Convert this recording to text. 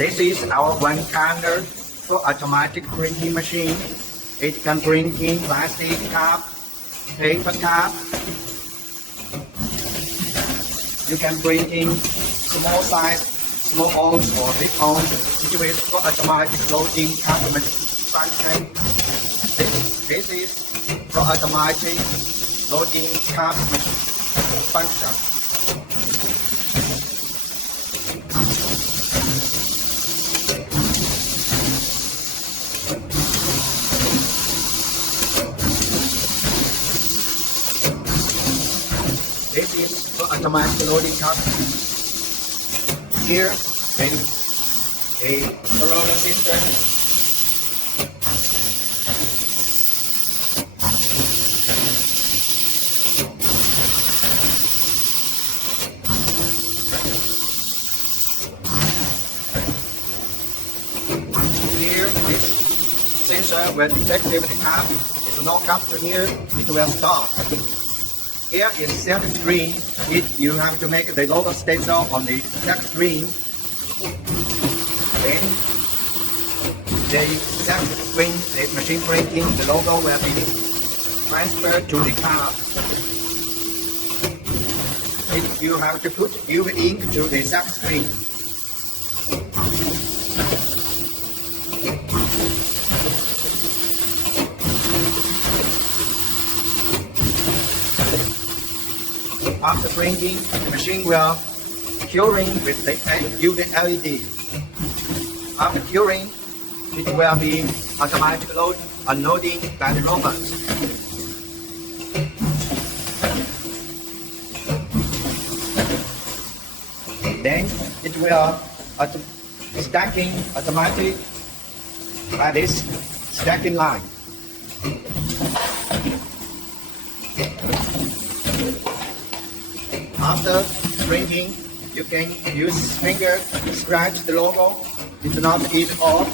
This is our one corner for automatic printing machine. It can print in plastic cup, paper cup. You can print in small size, small ounce or big ounce. It is for automatic loading cosmetic function. This is for automatic loading cosmetic function. This is for automatic loading cup. Here is a roller system. Here, this sensor will detect if the cup is not come to here, it will stop. Here is set screen. You have to make the logo station on the set screen. Then the set screen, the machine printing, the logo will be transferred to the card. You have to put UV ink to the set screen. After printing, the machine will curing with the UV LED. After curing, it will be automatic unloading by the robot. Then it will stacking automatic by this stacking line. After printing, you can use finger to scratch the logo. If not, it off.